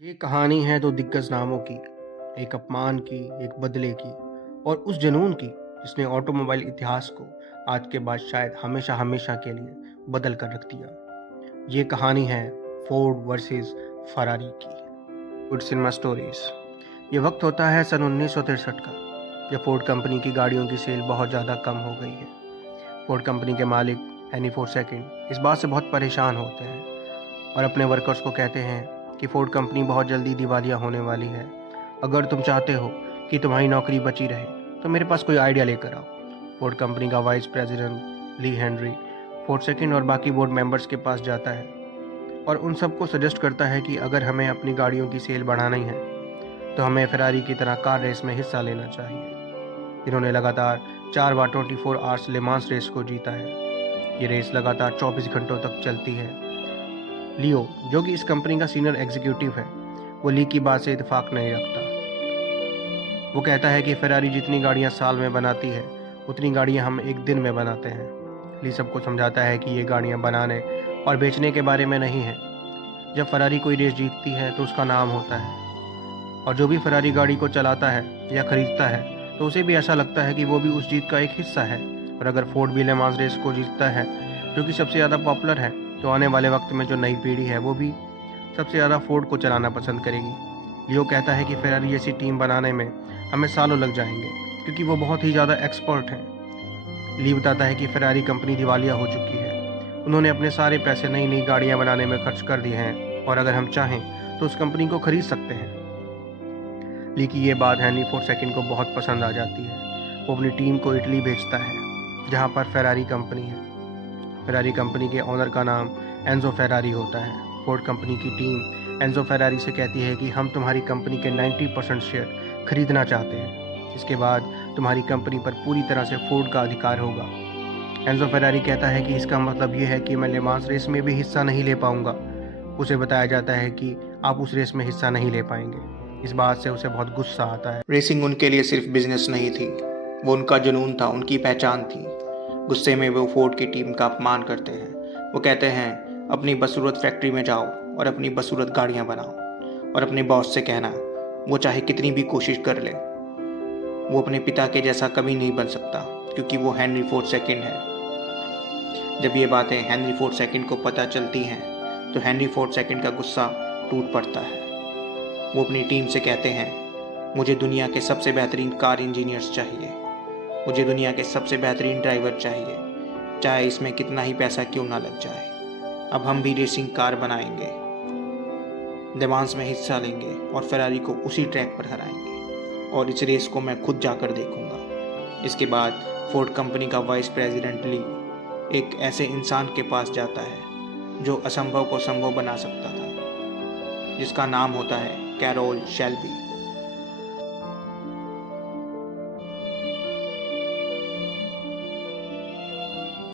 ये कहानी है दो दिग्गज नामों की, एक अपमान की, एक बदले की और उस जुनून की जिसने ऑटोमोबाइल इतिहास को आज के बाद शायद हमेशा हमेशा के लिए बदल कर रख दिया। ये कहानी है फोर्ड वर्सेस फरारी की। Good cinema stories. ये वक्त होता है सन 1963 का, जब फोर्ड कंपनी की गाड़ियों की सेल बहुत ज़्यादा कम हो गई है। फोर्ड कंपनी के मालिक हेनरी फोर्ड सेकंड इस बात से बहुत परेशान होते हैं और अपने वर्कर्स को कहते हैं कि फोर्ड कंपनी बहुत जल्दी दिवालिया होने वाली है। अगर तुम चाहते हो कि तुम्हारी नौकरी बची रहे तो मेरे पास कोई आइडिया लेकर आओ। फोर्ड कंपनी का वाइस प्रेसिडेंट ली हेनरी फोर्ड सेकंड और बाकी बोर्ड मेंबर्स के पास जाता है और उन सबको सजेस्ट करता है कि अगर हमें अपनी गाड़ियों की सेल बढ़ानी है तो हमें फेरारी की तरह कार रेस में हिस्सा लेना चाहिए। इन्होंने लगातार 4 बार 24 आवर्स ले मांस रेस को जीता है। ये रेस लगातार 24 घंटों तक चलती है। लियो, जो कि इस कंपनी का सीनियर एग्जीक्यूटिव है, वो ली की बात से इत्तेफाक नहीं रखता। वो कहता है कि फेरारी जितनी गाड़ियां साल में बनाती है उतनी गाड़ियां हम एक दिन में बनाते हैं। ली सबको समझाता है कि ये गाड़ियां बनाने और बेचने के बारे में नहीं है। जब फरारी कोई रेस जीतती है तो उसका नाम होता है और जो भी फरारी गाड़ी को चलाता है या खरीदता है तो उसे भी ऐसा लगता है कि वो भी उस जीत का एक हिस्सा है। और अगर फोर्ड भी ले मांस रेस को जीतता है, जो कि सबसे ज़्यादा पॉपुलर है, तो आने वाले वक्त में जो नई पीढ़ी है वो भी सबसे ज़्यादा फोर्ड को चलाना पसंद करेगी। लियो कहता है कि फेरारी जैसी टीम बनाने में हमें सालों लग जाएंगे क्योंकि वो बहुत ही ज़्यादा एक्सपर्ट हैं। ली बताता है कि फेरारी कंपनी दिवालिया हो चुकी है। उन्होंने अपने सारे पैसे नई नई गाड़ियाँ बनाने में खर्च कर दिए हैं और अगर हम चाहें तो उस कंपनी को खरीद सकते हैं। ली की ये बात हेनरी फोर्ड सेकंड को बहुत पसंद आ जाती है। वो अपनी टीम को इटली भेजता है जहाँ पर फेरारी कंपनी है। फेरारी कंपनी के ओनर का नाम एंजो फेरारी होता है। फोर्ड कंपनी की टीम एंजो फेरारी से कहती है कि हम तुम्हारी कंपनी के 90% शेयर खरीदना चाहते हैं। इसके बाद तुम्हारी कंपनी पर पूरी तरह से फोर्ड का अधिकार होगा। एंजो फेरारी कहता है कि इसका मतलब ये है कि मैं ले मांस रेस में भी हिस्सा नहीं ले पाऊंगा। उसे बताया जाता है कि आप उस रेस में हिस्सा नहीं ले पाएंगे। इस बात से उसे बहुत गुस्सा आता है। रेसिंग उनके लिए सिर्फ बिजनेस नहीं थी, वो उनका जुनून था, उनकी पहचान थी। गुस्से में वो फोर्ड की टीम का अपमान करते हैं। वो कहते हैं, अपनी बदसूरत फैक्ट्री में जाओ और अपनी बदसूरत गाड़ियाँ बनाओ और अपने बॉस से कहना वो चाहे कितनी भी कोशिश कर ले, वो अपने पिता के जैसा कभी नहीं बन सकता क्योंकि वो हेनरी फोर्ड सेकंड है। जब ये बातें हेनरी फोर्ड सेकंड को पता चलती हैं तो हेनरी फोर्ड सेकंड का गुस्सा टूट पड़ता है। वो अपनी टीम से कहते हैं, मुझे दुनिया के सबसे बेहतरीन कार इंजीनियर्स चाहिए, मुझे दुनिया के सबसे बेहतरीन ड्राइवर चाहिए, चाहे इसमें कितना ही पैसा क्यों ना लग जाए। अब हम भी रेसिंग कार बनाएंगे, ले मांस में हिस्सा लेंगे और फेरारी को उसी ट्रैक पर हराएंगे और इस रेस को मैं खुद जाकर देखूंगा। इसके बाद फोर्ड कंपनी का वाइस प्रेसिडेंट ली एक ऐसे इंसान के पास जाता है जो असंभव को संभव बना सकता था, जिसका नाम होता है कैरोल शेल्बी।